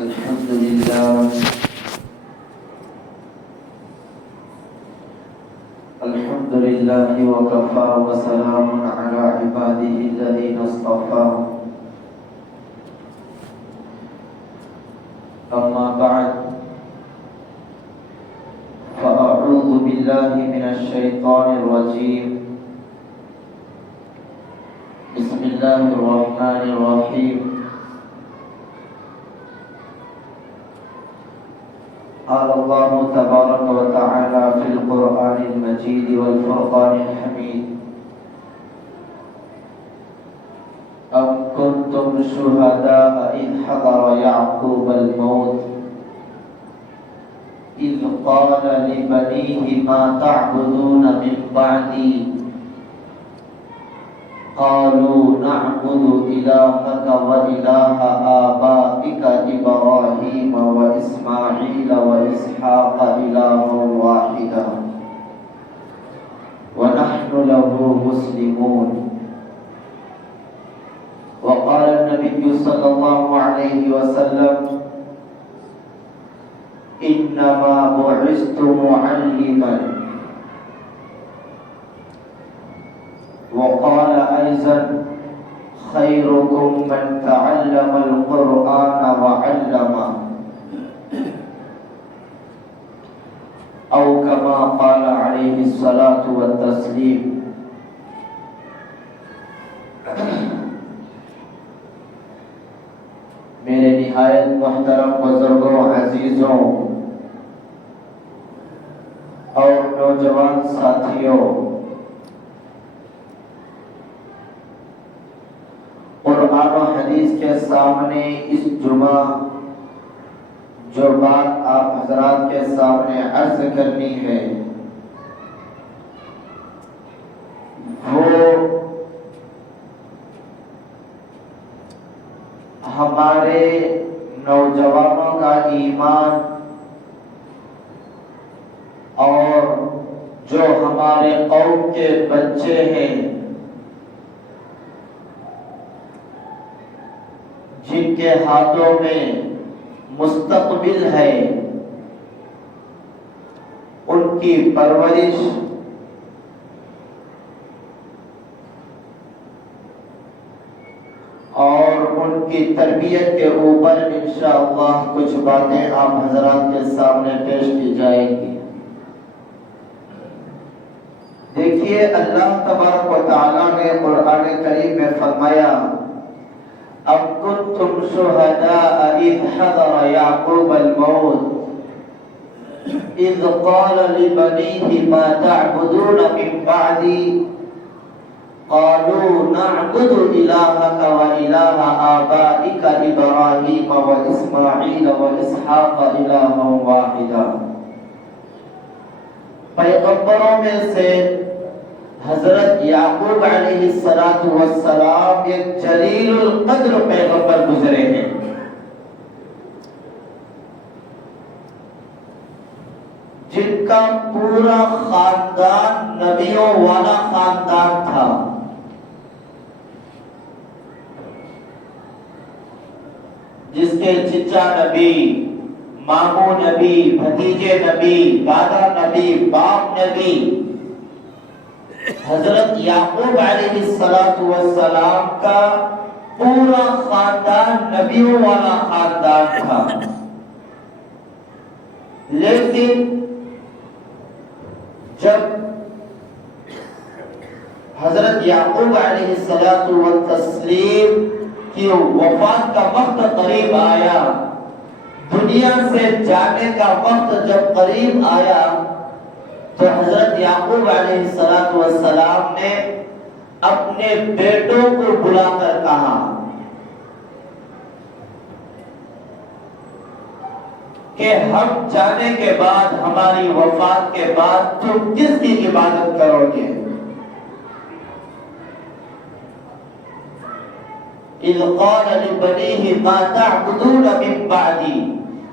الحمد لله الحمد لله وكفى وسلام على عباده الذين اصطفى أما بعد فأعوذ بالله من الشيطان الرجيم بسم الله الرحمن الرحيم قال الله تبارك وتعالى في القرآن المجيد والفرقان الحميد أم كنتم شهداء إذ حضر يعقوب الموت إذ قال لبنيه ما تعبدون من بعدي قالوا نعبد إلهك وإله آبائك إبراهيم وإسماعيل وإسحاق إلها واحدا ونحن له مسلمون. وقال النبي صلى الله عليه وسلم إنما بعثت معلما. وقال أيضا خيركم من تعلم القرآن وعلمه أو كما قال عليه الصلاة والتسليم. میرے نہایت محترم بزرگوں، عزیزوں اور نوجوان ساتھیوں، قرآن و حدیث کے سامنے اس جمعہ جو بات آپ حضرات کے سامنے عرض کرنی ہے وہ ہمارے نوجوانوں کا ایمان اور جو ہمارے قوم کے بچے ہیں جن کے ہاتھوں میں مستقبل ہے، ان کی پرورش اور ان کی تربیت کے اوپر انشاءاللہ کچھ باتیں آپ حضرات کے سامنے پیش کی جائیں گی. دیکھیے، اللہ تبارک و تعالیٰ نے قرآن کریم میں فرمایا ام کنتم شہداء اذ حضر یعقوب الموت اذ قال لبنیہ ما تعبدون من بعدی قالوا نعبد الہک والہ آبائک ابراہیم واسماعیل واسحاق الہا واحدا. پیغمبروں میں سے حضرت یعقوب علیہ السلام ایک جلیل القدر پیغمبر گزرے ہیں. جن کا پورا خاندان نبیوں والا خاندان تھا. جس کے چچا نبی، ماموں نبی، بھتیجے نبی، دادا نبی، باپ نبی، حضرت یعقوب علیہ السلام کا پورا خاندان نبیوں والا خاندان تھا. لیکن جب حضرت یعقوب علیہ السلام کی وفات کا وقت قریب آیا، دنیا سے جانے کا وقت جب قریب آیا، تو حضرت یعقوب علیہ السلام نے اپنے بیٹوں کو بلا کر کہا کہ ہم جانے کے بعد، ہماری وفات کے بعد تم کس کی عبادت کرو گے؟ اذ قال لبنیہ ما تعبدون من بعدی،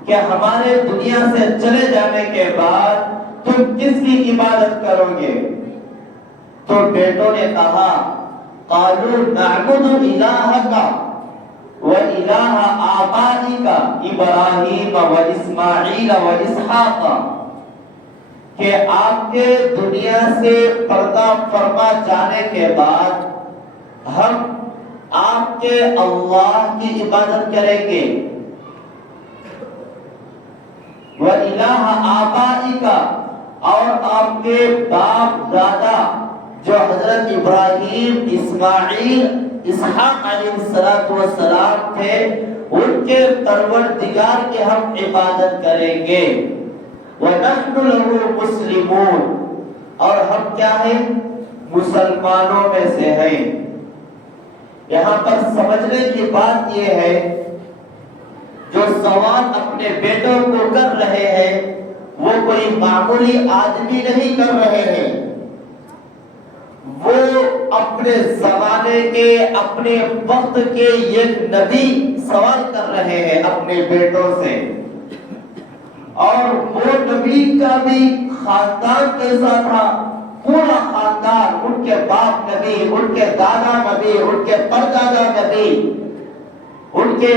کہ ہمارے دنیا سے چلے جانے کے بعد تم کس کی عبادت کرو گے؟ تو بیٹوں نے کہا قالوا نعبد الہک، وَإِلَٰهَ آبَائِكَ إِبْرَاهِيمَ وَإِسْمَاعِيلَ وَإِسْحَاقَ کہ آپ کے دنیا سے پردہ فرما جانے کے بعد ہم آپ کے اللہ کی عبادت کریں گے. وَإِلَٰهَ آبَائِكَ اور آپ کے باپ دادا جو حضرت ابراہیم، اسماعیل، اسحاق علیہ السلام تھے، ان کے پروردگار کے ہم عبادت کریں گے. وَنَحْنُ لَهُ مُسْلِمُونَ اور ہم کیا ہیں؟ مسلمانوں میں سے ہیں. یہاں پر سمجھنے کی بات یہ ہے، جو سوال اپنے بیٹوں کو کر رہے ہیں وہ کوئی معمولی آدمی نہیں کر رہے ہیں، وہ اپنے زمانے کے، اپنے وقت کے ایک نبی سوال کر رہے ہیں اپنے بیٹوں سے. اور وہ نبی کا بھی خاندان کیسا تھا؟ پورا خاندان، ان کے باپ نبی، ان کے دادا نبی، ان کے پردادا نبی، ان کے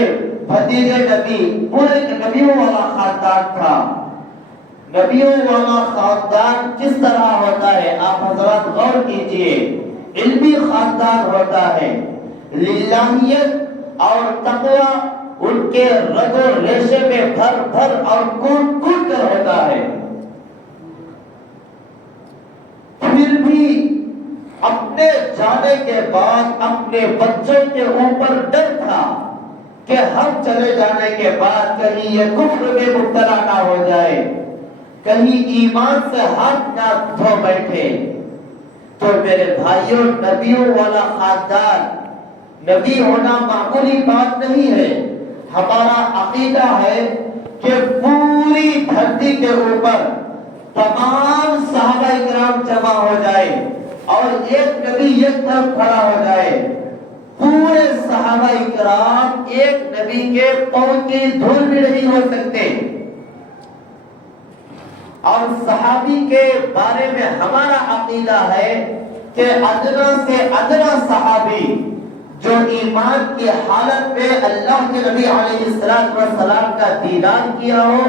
بھتیجے نبی، پورے نبیوں والا خاندان تھا. نبیوں والا خاندان کس طرح ہوتا ہے؟ آپ حضرات غور کیجئے. علمی خاندان ہوتا ہے، للہیت اور تقوی ان کے رگ و ریشے میں بھر بھر اور کود کود کر ہوتا ہے. پھر بھی اپنے جانے کے بعد اپنے بچوں کے اوپر ڈر تھا کہ ہم چلے جانے کے بعد کہیں یہ کفر میں مبتلا نہ ہو جائے، کہیں ایمان سے ہاتھ نہ دھو بیٹھے. تو میرے بھائیوں، نبیوں والا خاندان، نبی ہونا معمولی بات نہیں ہے. ہمارا عقیدہ ہے کہ پوری دھرتی کے اوپر تمام صحابہ کرام جمع ہو جائے اور ایک نبی ایک طرف کھڑا ہو جائے، پورے صحابہ کرام ایک نبی کے پاؤں کی دھول بھی نہیں ہو سکتے. اور صحابی کے بارے میں ہمارا عقیدہ ہے کہ ادنا سے ادنا صحابی جو ایمان کی حالت میں اللہ کے نبی علیہ السلام کا دیدار کیا ہو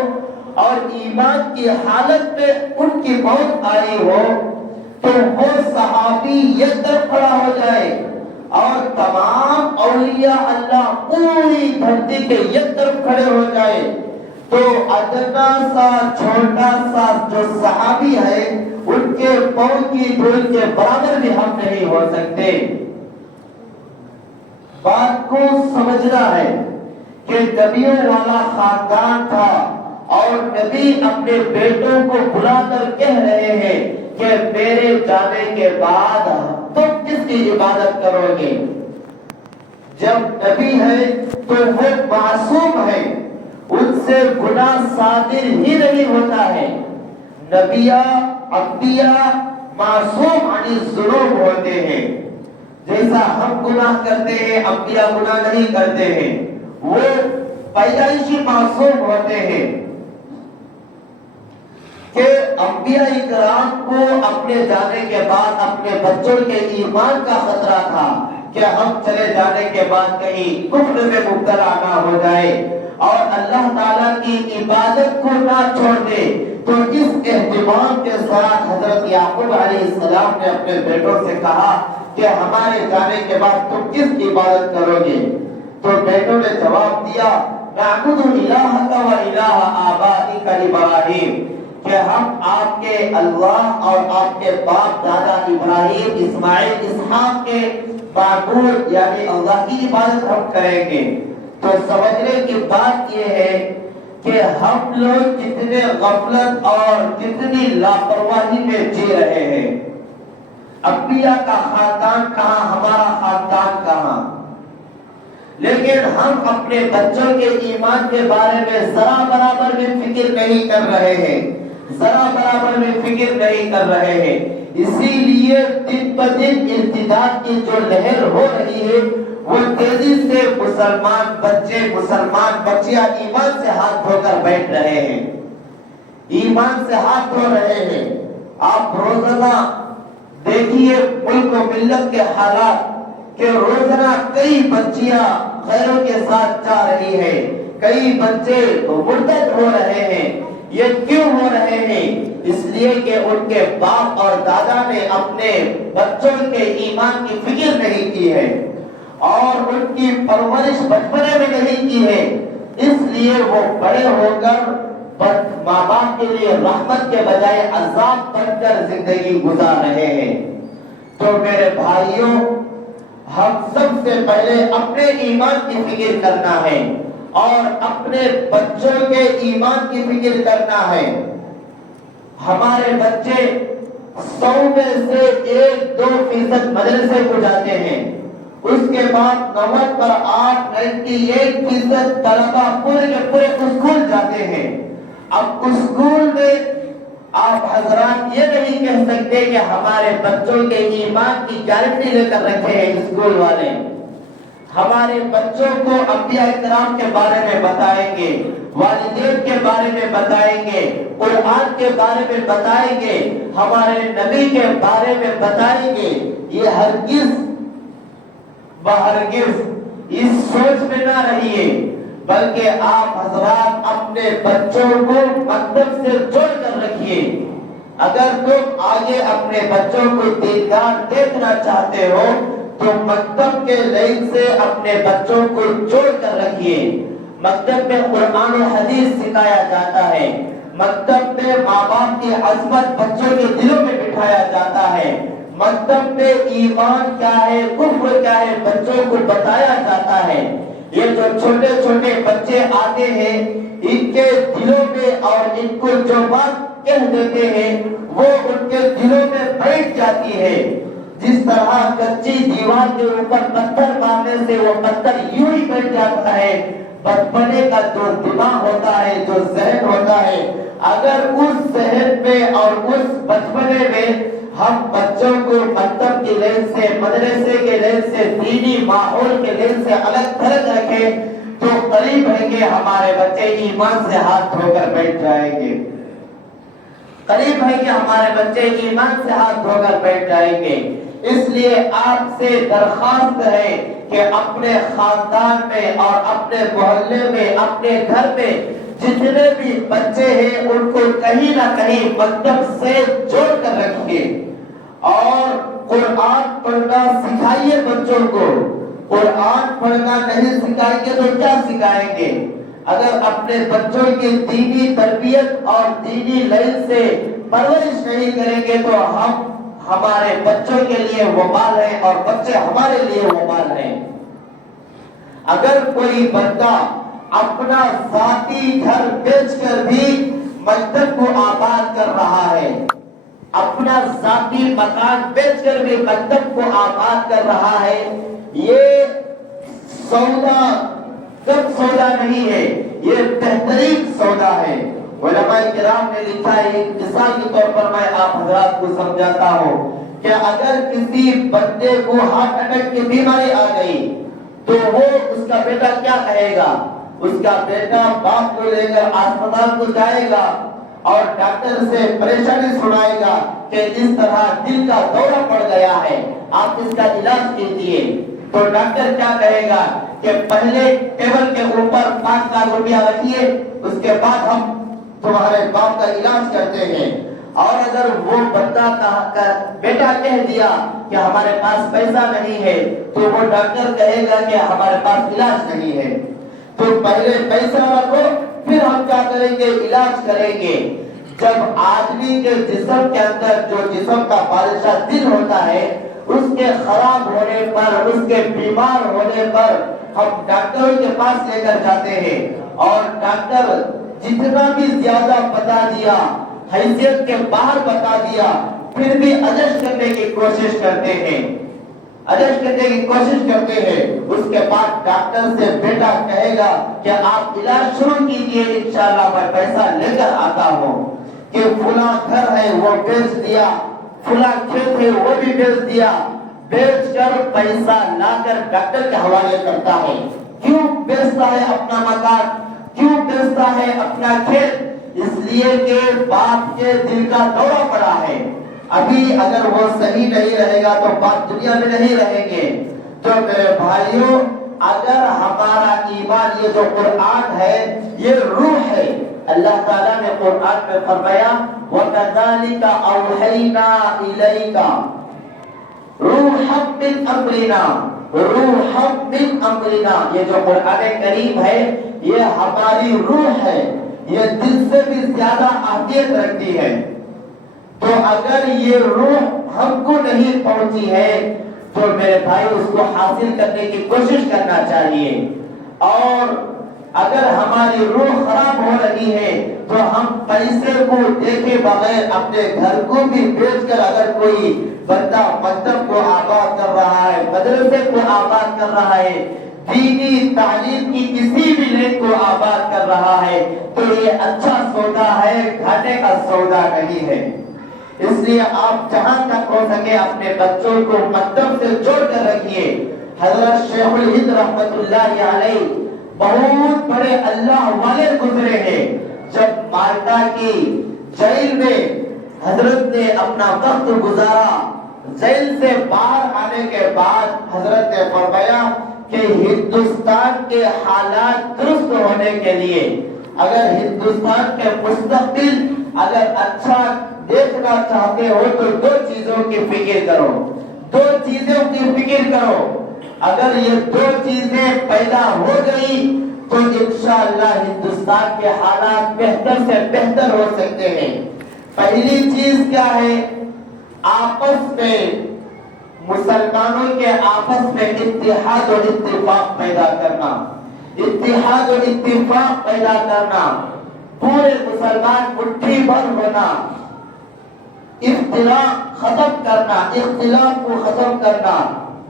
اور ایمان کی حالت میں ان کی موت آئی ہو، تو وہ صحابی یک طرف کھڑا ہو جائے اور تمام اولیاء اللہ پوری دھرتی کے یک طرف کھڑے ہو جائے، تو ادنا سا چھوٹا سا جو صحابی ہے ان کے پاؤں کی دھول کے برابر بھی ہم نہیں ہو سکتے. بات کو سمجھنا ہے کہ نبیوں والا خاندان تھا اور نبی اپنے بیٹوں کو بلا کر کہہ رہے ہیں کہ میرے جانے کے بعد تم کس کی عبادت کرو گے؟ جب نبی ہے تو وہ معصوم ہے، ان سے گناہ صادر ہی نہیں ہوتا ہے. انبیاء معصوم عن الذنوب ہوتے ہیں. جیسا ہم گناہ کرتے ہیں انبیاء گناہ نہیں کرتے ہیں، وہ پیدائشی معصوم ہوتے ہیں. کہ انبیاء کرام کو اپنے جانے کے بعد اپنے بچوں کے ایمان کا خطرہ تھا کہ ہم چلے جانے کے بعد کہیں کفر میں مبتلا نہ ہو جائے اور اللہ تعالیٰ کی عبادت کو نہ چھوڑ دے. تو اس اہتمام کے ساتھ حضرت یعقوب علیہ السلام نے اپنے بیٹوں سے کہا کہ ہمارے جانے کے بعد تم کس کی عبادت کرو گے؟ تو بیٹوں نے جواب دیا، نعبد الہک و الہ آبائک ابراہیم، کہ ہم آپ کے اللہ اور آپ کے باپ دادا ابراہیم، اسماعیل، اسحاق کے معبود یعنی اللہ کی عبادت ہم کریں گے. تو سمجھنے کی بات یہ ہے کہ ہم لوگ کتنے غفلت اور کتنی لاپرواہی میں جی رہے ہیں. انبیاء کا خاندان کہاں، ہمارا خاندان کہاں؟ لیکن ہم اپنے بچوں کے ایمان کے بارے میں ذرا برابر بھی فکر نہیں کر رہے ہیں، ذرا برابر میں فکر نہیں کر رہے ہیں. اسی لیے دن بدن ارتداد کی جو لہر ہو رہی ہے وہ تیزی سے مسلمان بچے، مسلمان بچیاں ایمان سے ہاتھ دھو کر بیٹھ رہے ہیں، ایمان سے ہاتھ دھو رہے ہیں. آپ روزانہ دیکھیے ملک و ملت کے حالات کہ روزانہ کئی بچیاں غیروں کے ساتھ جا رہی ہیں، کئی بچے مرتد ہو رہے ہیں۔ یہ کیوں ہو رہے ہیں؟ اس لیے کہ ان کے باپ اور دادا نے اپنے بچوں کے ایمان کی فکر نہیں کی ہے اور ان کی پرورش بچپنے میں نہیں کی ہے، اس لیے وہ بڑے ہو کر ماں باپ کے لیے رحمت کے بجائے عذاب بن کر زندگی گزار رہے ہیں۔ تو میرے بھائیوں، ہم سب سے پہلے اپنے ایمان کی فکر کرنا ہے اور اپنے بچوں کے ایمان کی فکر کرنا ہے۔ ہمارے بچے 100 میں سے 1-2% مدرسے کو جاتے ہیں، اس کے بعد 98% طلبہ پورے کے پورے اسکول جاتے ہیں۔ اب اسکول میں آپ حضرات یہ نہیں کہہ سکتے کہ ہمارے بچوں کے ایمان کی گارنٹی لے کر رکھے ہیں اسکول والے۔ ہمارے بچوں کو انبیاء کرام کے بارے میں بتائیں گے، والدین کے بارے میں بتائیں گے، قرآن کے بارے میں بتائیں گے، ہمارے نبی کے بارے میں بتائیں گے۔ یہ ہرگز اس سوچ میں نہ رہیے، بلکہ آپ حضرات اپنے بچوں کو مکتب سے جوڑ کر رکھیے۔ اگر تم آگے اپنے بچوں کو دیندار دیکھنا چاہتے ہو تو مکتب کے لائن سے اپنے بچوں کو جوڑ کر رکھیے۔ مکتب میں قرآن و حدیث سکھایا جاتا ہے، مکتب میں ماں باپ کی عظمت بچوں کے دلوں میں بٹھایا جاتا ہے، مکتب میں ایمان کیا ہے، کفر کیا ہے بچوں کو بتایا جاتا ہے۔ یہ جو چھوٹے چھوٹے بچے آتے ہیں، ان کے دلوں میں اور ان کو جو بات کہہ دیتے ہیں وہ ان کے دلوں میں بیٹھ جاتی ہے۔ جس طرح کچی دیوار کے اوپر پتھر مارنے سے وہ پتھر یوں ہی بیٹھ جاتا ہے، بچپنے کا جو دماغ ہوتا ہے، جو ذہن ہوتا ہے، اگر اس ذہن میں اور اس بچپنے میں ہم بچوں کو مکتب کی لین سے، مدرسے کے لین سے، دینی ماحول کے لین سے الگ تھلگ رکھیں تو قریب ہے کہ ہمارے بچے ایمان سے ہاتھ دھو کر بیٹھ جائیں گے۔ قریب ہے کہ ہمارے بچے ایمان سے ہاتھ دھو کر بیٹھ جائیں گے۔ اس لیے آپ سے درخواست ہے کہ اپنے خاندان میں اور اپنے محلے میں، اپنے گھر میں جتنے بھی بچے ہیں ان کو کہیں نہ کہیں مکتب سے جوڑ کر رکھیے اور قرآن پڑھنا سکھائیے بچوں کو۔ قرآن پڑھنا نہیں سکھائیں گے تو کیا سکھائیں گے؟ اگر اپنے بچوں کی دینی تربیت اور دینی لائن سے پرورش نہیں کریں گے تو ہم ہمارے بچوں کے لیے وبال ہیں اور بچے ہمارے لیے وبال ہیں۔ اگر کوئی بندہ اپنا ذاتی گھر بیچ کر بھی مکتب کو آباد کر رہا ہے، اپنا ذاتی مکان بیچ کر بھی مکتب کو آباد کر رہا ہے، یہ سودا کم سودا نہیں ہے، یہ بہترین سودا ہے۔ علماء کرام نے لکھا ہے، ایک مثال کے طور پر میں آپ حضرات کو سمجھاتا ہوں کہ اگر کسی بندے کو ہارٹ اٹیک کی بیماری آ گئی تو وہ اس کا بیٹا کیا کہے گا؟ اس کا بیٹا باپ کو لے کر اسپتال کو جائے گا اور ڈاکٹر سے پریشانی سنائے گا کہ اس طرح دل کا دورہ پڑ گیا ہے، آپ اس کا علاج کیجیے۔ تو ڈاکٹر کیا کہے گا کہ پہلے ٹیبل کے اوپر 5 لاکھ روپیہ رکھیے، اس کے بعد ہم تمہارے باپ کا علاج کرتے ہیں۔ اور اگر وہ بندہ کا بیٹا کہہ دیا کہ ہمارے پاس پیسہ نہیں ہے تو وہ ڈاکٹر کہے گا کہ ہمارے پاس علاج نہیں ہے۔ تو پہلے پیسہ رکھو پھر ہم کیا کریں گے؟ علاج کریں گے۔ جب آدمی کے جسم کے اندر جو جسم کا بادشاہ دل ہوتا ہے، اس کے خراب ہونے پر، اس کے بیمار ہونے پر ہم ڈاکٹروں کے پاس لے کر جاتے ہیں اور ڈاکٹر جتنا بھی زیادہ بتا دیا، حیثیت کے باہر بتا دیا، پھر بھی ایڈجسٹ کرنے کی کوشش کرتے ہیں، اس کے بعد ڈاکٹر سے بیٹا کہے گا کہ آپ علاج شروع کیجئے، انشاءاللہ میں پیسہ لے کر آتا ہوں۔ کہ فلاں گھر ہے وہ بیچ دیا، فلاں کھیت ہے وہ بھی بیچ دیا، بیچ کر پیسہ لا کر ڈاکٹر کے حوالے کرتا ہے۔ کیوں بیچتا ہے اپنا مکان؟ کیوں بیچتا ہے اپنا کھیت؟ اس لیے کہ باپ کے دل کا دورہ پڑا ہے۔ ابھی اگر وہ صحیح نہیں رہے گا تو باپ دنیا میں نہیں رہیں گے۔ تو میرے بھائیوں اگر ہمارا ایمان یہ جو قرآن ہے یہ روح ہے. اللہ تعالیٰ نے قرآن میں فرمایا وَكَذَلِكَ أَوْحَيْنَا إِلَيْكَ رُوحًا مِّنْ أَمْرِنَا رُوحًا مِّنْ أَمْرِنَا. یہ جو قرآن کریم ہے یہ ہماری روح ہے, یہ دل سے بھی زیادہ اہمیت رکھتی ہے. تو اگر یہ روح ہم کو نہیں پہنچی ہے تو میرے بھائی اس کو حاصل کرنے کی کوشش کرنا چاہیے. اور اگر ہماری روح خراب ہو رہی ہے تو ہم پیسے کو دیکھے بغیر اپنے گھر کو بھی بیچ کر اگر کوئی بندہ مکتب کو آباد کر رہا ہے, مدرسے کو آباد کر رہا ہے, دینی تعلیم کی کسی بھی لین کو آباد کر رہا ہے تو یہ اچھا سودا ہے, گھاٹے کا سودا نہیں ہے. اس لیے آپ جہاں تک ہو سکے اپنے بچوں کو مکتب سے جوڑ کر رکھیے. حضرت شیخ الہند رحمت اللہ علیہ بہت بڑے اللہ والے گزرے ہیں. جب مالٹا کی جیل میں حضرت نے اپنا وقت گزارا, جیل سے باہر آنے کے بعد حضرت نے فرمایا کہ ہندوستان کے حالات درست ہونے کے لیے اگر ہندوستان کے مستقبل اگر اچھا دیکھنا چاہتے ہو تو دو چیزوں کی فکر کرو, دو چیزوں کی فکر کرو. اگر یہ دو چیزیں پیدا ہو گئی تو انشاءاللہ ہندوستان کے حالات بہتر سے بہتر ہو سکتے ہیں. پہلی چیز کیا ہے؟ آپس میں مسلمانوں کے آپس میں اتحاد اور اتفاق پیدا کرنا, اتحاد اور اتفاق پیدا کرنا, پورے مسلمان مٹھی بھر ہونا, اختلاف ختم کرنا, اختلاف کو ختم کرنا,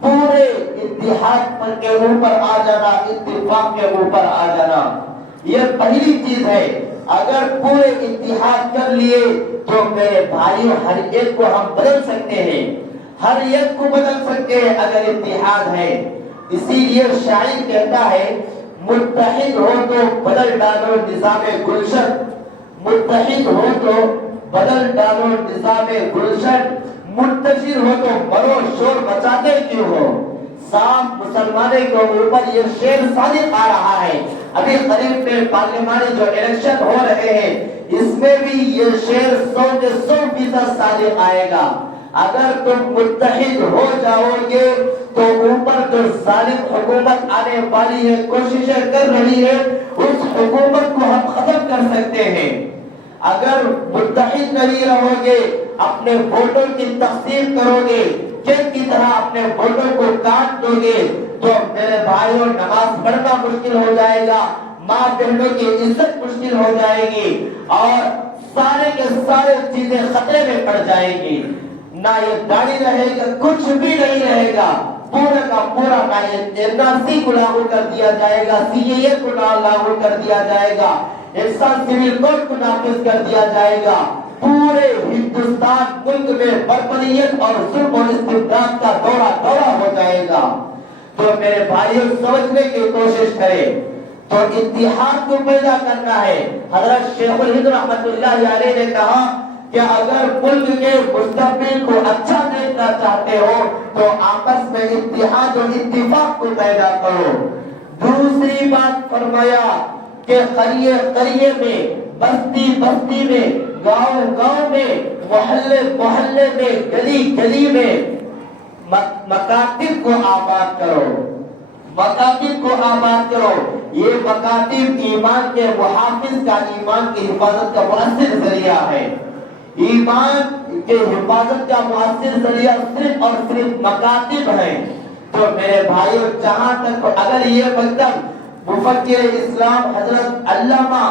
پورے اتحاد پر کے اوپر آ جانا, اتفاق کے اوپر آ جانا. یہ پہلی چیز ہے. اگر پورے اتحاد کر لیے تو میرے بھائیوں ہر ایک کو ہم بدل سکتے ہیں, ہر ایک کو بدل سکتے ہیں اگر اتحاد ہے. اسی لیے شاعر کہتا ہے متحد ہو تو بدل ڈالو نظام گلشن, متحد ہو تو بدل ڈالو نظام گلشن, منتشر ہو تو مرو شور مچاتے کیوں ہو. صاف مسلمانوں کے اوپر یہ شعر صادق آ رہا ہے. ابھی قریب میں پارلیمانی جو الیکشن ہو رہے ہیں اس میں بھی یہ شعر 100% صادق آئے گا. اگر تم متحد ہو جاؤ گے تو اوپر جو ظالم حکومت آنے والی ہے, کوششیں کر رہی ہے, اس حکومت کو ہم ختم کر سکتے ہیں. اگر متحد نہیں رہو گے, اپنے ووٹوں کی تقسیم کرو گے, چیک کی طرح اپنے ووٹوں کو کاٹ دو گے تو میرے بھائیوں نماز پڑھنا مشکل ہو جائے گا, ماں بہنوں کی عزت مشکل ہو جائے گی اور سارے کے سارے چیزیں خطرے میں پڑ جائیں گی. نہ یہ داڑھی رہے گا, کچھ بھی نہیں رہے گا, پورا کا پورا NRC کو لاگو کر دیا جائے گا, CAA کو لاگو کر دیا جائے گا, انسان سول کوڈ کو نافذ کر دیا جائے گا. پورے ہندوستان ملک میں بربریت اور ظلم اور استبداد کا دورہ ہو جائے گا. تو میرے بھائیوں سمجھنے کی کوشش کریں. تو اتحاد کو پیدا کرنا ہے. حضرت شیخ الہند رحمت اللہ علیہ نے کہا کہ اگر ملک کے مستقبل کو اچھا دیکھنا چاہتے ہو تو آپس میں اتحاد اور اتفاق کو پیدا کرو. دوسری بات فرمایا کہ قریے قریے میں, بستی بستی میں, گاؤں گاؤں میں, محلے محلے میں, گلی گلی میں مکاتب کو آباد کرو, مکاتب کو آباد کرو. یہ مکاتب ایمان کے محافظ کا, ایمان کی حفاظت کا مؤثر ذریعہ ہے. ایمان کے حفاظت کا مؤثر ذریعہ صرف اور صرف مکاتب ہے. تو میرے بھائیوں جہاں تک اگر یہ مکتب مفکر اسلام حضرت علامہ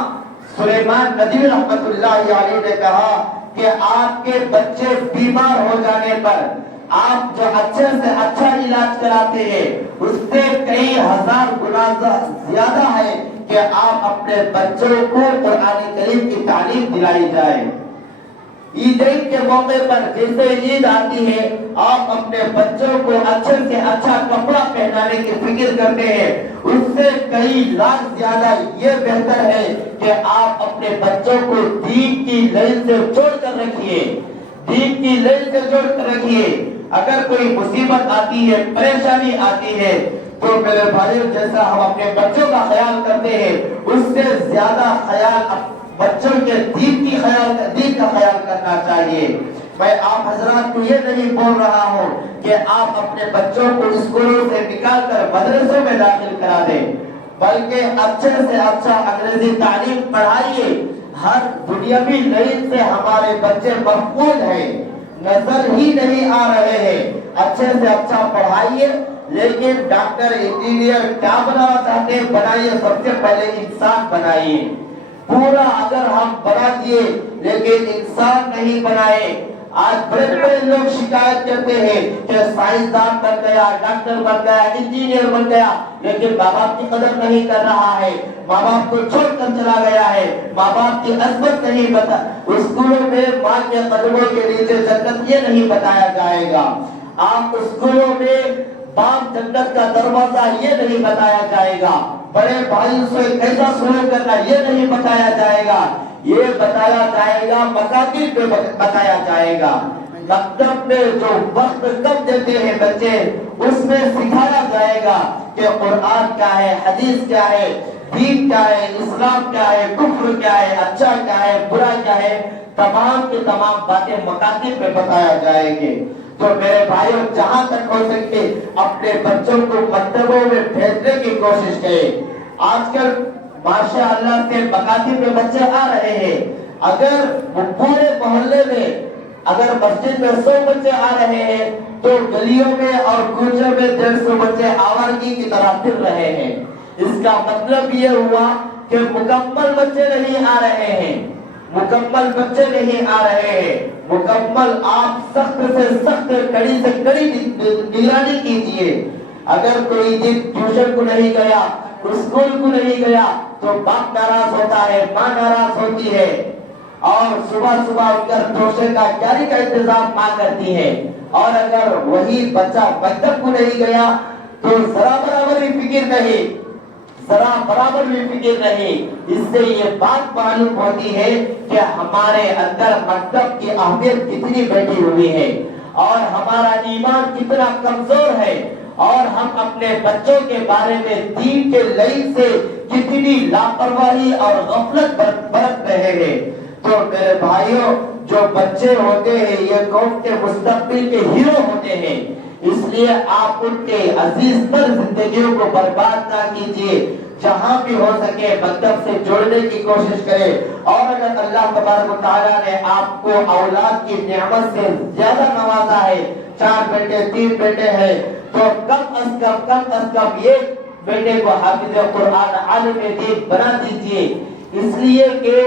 سلیمان ندوی رحمت اللہ علیہ نے کہا کہ آپ کے بچے بیمار ہو جانے پر آپ جو اچھے سے اچھا علاج کراتے ہیں اس سے کئی ہزار گنا زیادہ ہے کہ آپ اپنے بچوں کو قرآن کریم کی تعلیم دلائی جائے. عیدین کے موقع پر جیسے عید آتی ہے آپ اپنے بچوں کو اچھے سے اچھا کپڑا پہنانے کی فکر کرتے ہیں, اس سے کئی لاکھ زیادہ یہ بہتر ہے کہ آپ اپنے بچوں کو دین کی لائن سے جوڑ کر رکھیے, دین کی لائن سے جوڑ کر رکھیے. اگر کوئی مصیبت آتی ہے، پریشانی آتی ہے، تو میرے بھائیوں جیسا ہم اپنے بچوں کا خیال کرتے ہیں اس سے زیادہ خیال بچوں کے دین کا خیال کرنا چاہیے۔ میں آپ حضرات کو یہ نہیں بول رہا ہوں کہ آپ اپنے بچوں کو اسکولوں سے نکال کر مدرسوں میں داخل کرا دیں، بلکہ اچھے سے اچھا انگریزی تعلیم پڑھائیے۔ ہر دنیاوی لائن سے ہمارے بچے محفوظ ہیں، نظر ہی نہیں آ رہے ہیں۔ اچھے سے اچھا پڑھائیے، لیکن ڈاکٹر انجینئر کیا بنانا چاہتے ہیں بنائیے، سب سے پہلے انسان بنائیے۔ پورا اگر ہم بنا دیے لیکن انسان نہیں بنائے، آج بڑے بڑے لوگ شکایت کرتے ہیں کہ سائنسدان بن گیا، ڈاکٹر بن گیا، انجینئر بن گیا، لیکن ماں باپ کی قدر نہیں کر رہا ہے، ماں باپ کو چھوڑ کر چلا گیا ہے، ماں باپ کی عظمت نہیں بتا، اسکولوں میں ماں کے قدموں کے نیچے جنت یہ نہیں بتایا جائے گا، آپ اسکولوں میں باپ جنت کا دروازہ یہ نہیں بتایا جائے گا، بڑے بھائیوں سے کیسا سلوک کرنا یہ نہیں بتایا جائے گا، یہ بتایا جائے گا مکاتب میں بتایا جائے گا۔ مکتب میں جو وقت کم دیتے ہیں بچے، اس میں سکھایا جائے گا کہ قرآن کیا ہے، حدیث کیا ہے، دین کیا ہے، اسلام کیا ہے، کفر کیا ہے، اچھا کیا ہے، برا کیا ہے، تمام کی تمام باتیں مکاتب میں بتایا جائیں گے۔ تو میرے بھائیوں جہاں تک ہو سکے اپنے بچوں کو مکتبوں میں بھیجنے کی کوشش کریں۔ آج کل ماشاء اللہ سے مکاتب میں بچے آ رہے ہیں، اگر پورے محلے میں اگر مسجد میں 100 بچے آ رہے ہیں تو گلیوں میں اور کوچوں میں 150 بچے آوارگی کی طرح پھر رہے ہیں۔ اس کا مطلب یہ ہوا کہ مکمل بچے نہیں آ رہے ہیں، مکمل بچے نہیں آ رہے ہیں، مکمل آپ سخت سے سخت کڑی سے کڑی نگرانی کیجئے۔ اگر کوئی دن ٹیوشن کو نہیں گیا، اسکول کو نہیں گیا تو باپ ناراض ہوتا ہے، ماں ناراض ہوتی ہے، اور صبح صبح اٹھ کر ٹیوشن کا کیاری کا انتظام ماں کرتی ہے، اور اگر وہی بچہ مکتب کو نہیں گیا تو ذرا برابر بھی فکر نہیں، ذرا برابر بھی فکر نہیں۔ اس سے یہ بات معلوم ہوتی ہے کہ ہمارے اندر مکتب کی اہمیت کتنی بیٹھی ہوئی ہے اور ہمارا ایمان کتنا کمزور ہے، اور ہم اپنے بچوں کے بارے میں دین کے لائن سے کتنی لاپرواہی اور غفلت برت رہے ہیں۔ تو میرے بھائیوں جو بچے ہوتے ہیں یہ قوم کے مستقبل کے ہیرو ہوتے ہیں، اس لیے آپ ان کے عزیز تر زندگیوں کو برباد نہ کیجیے، جہاں بھی ہو سکے مکتب سے جوڑنے کی کوشش کریں، اور اگر اللہ تبارک و تعالیٰ نے آپ کو اولاد کی نعمت سے زیادہ نوازا ہے، 4 بیٹے 3 بیٹے ہیں، تو کم از کم ایک بیٹے کو حافظ قرآن عالم دین بنا دیجیے، اس لیے کہ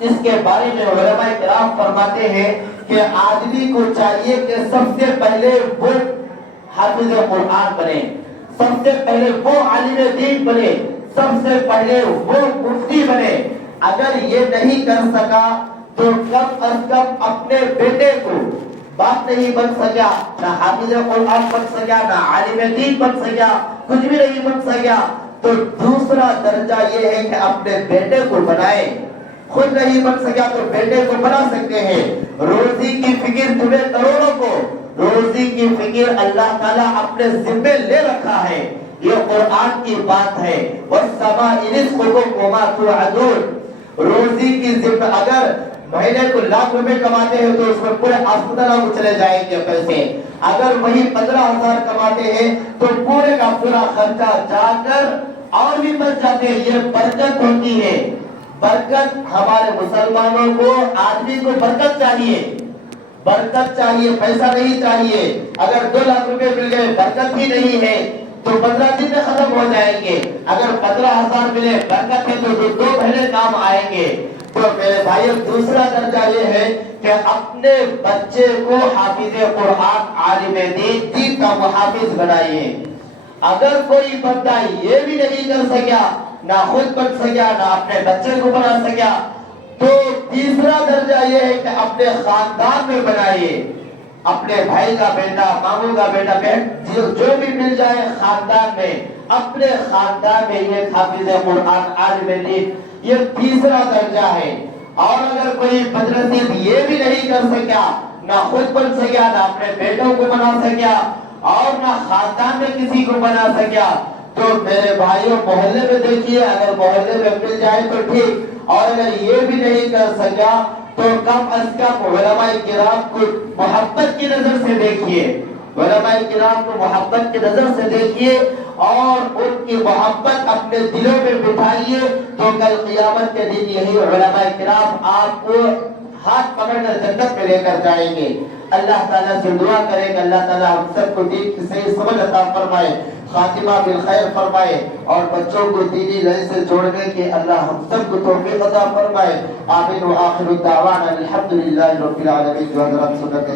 اس کے بارے میں علماء کرام فرماتے ہیں کہ آدمی کو چاہیے کہ سب سے پہلے وہ حافظ قرآن بنے، سب سے پہلے وہ عالم دین بنے، سب سے پہلے وہ مفتی بنے۔ اگر یہ نہیں کر سکا تو کم از کم اپنے بیٹے کو، باپ نہیں بن سکا، نہ حافظ قرآن بن سکا، نہ عالم دین بن سکا، کچھ بھی نہیں بن سکا، تو دوسرا درجہ یہ ہے کہ اپنے بیٹے کو بنائے، خود نہیں بن سکا تو بیٹے کو بنا سکتے ہیں۔ روزی کی فکر تمہیں کروڑوں کو، روزی کی فکر اللہ تعالیٰ اپنے ذمے لے رکھا ہے، یہ قرآن کی بات ہے، وَالسَّمَاءِ رِزْقُكُمْ وَمَا تُوعَدُونَ۔ روزی کی ذمہ، اگر مہینے کو 1,00,000 روپے کماتے ہیں تو اس میں پورے ہسپتالوں کو چلے جائیں گے پیسے، اگر وہی 15,000 کماتے ہیں تو پورے کا پورا خرچہ جا کر اور بھی بچ جاتے ہیں۔ یہ برکت ہوتی ہے، برکت ہمارے مسلمانوں کو، آدمی کو برکت چاہیے، برکت چاہیے، پیسہ نہیں چاہیے۔ اگر 2,00,000 روپے مل گئے برکت ہی نہیں ہے تو 15 دن میں ختم ہو جائیں گے، اگر 15,000 ملے برکت ہے تو 2 مہینے کام آئیں گے۔ تو میرے بھائیو دوسرا درجہ یہ ہے کہ اپنے بچے کو حافظ قرآن عالم دین کا محافظ بنائیے۔ اگر کوئی بندہ یہ بھی نہیں کر سکیا، نہ خود بن سکیا، نہ اپنے بچے کو بنا سکیا، تو تیسرا درجہ یہ ہے کہ اپنے خاندان میں بنائیے، اپنے بھائی کا بیٹا، ماموں کا بیٹا، بہن جو بھی مل جائے خاندان میں، اپنے خاندان میں یہ حافظ قرآن عالم دین، یہ تیسرا درجہ ہے۔ اور اگر کوئی بدنصیب یہ بھی نہیں کر سکیا، نہ خود بن سکیا، نہ اپنے بیٹوں کو بنا سکیا اور نہ خاندان میں کسی کو بنا سکیا۔ تو میرے بھائیوں محلے میں دیکھیے، اگر محلے میں مل جائے تو ٹھیک، اور اگر یہ بھی نہیں کر سکیا تو کم از کم علماء کرام کو محبت کی نظر سے دیکھیے، علماء کرام کو محبت کی نظر سے دیکھیے اور ان کی محبت اپنے دلوں میں بٹھائیے، تو کل قیامت کے دن یہی علماء کرام آپ کو ہاتھ پکڑ کر جنت میں لے کر جائیں گے۔ اللہ تعالیٰ سے دعا کریں کہ اللہ تعالیٰ ہم سب کو دین کی صحیح سمجھ عطا فرمائے، خاتمہ بالخیر فرمائے، اور بچوں کو دینی لائن سے جوڑنے کے اللہ ہم سب کو توفیق عطا فرمائے۔ آمین۔ وآخر الدعوانا الحمدللہ رب العالمین۔ جو حضرات سنت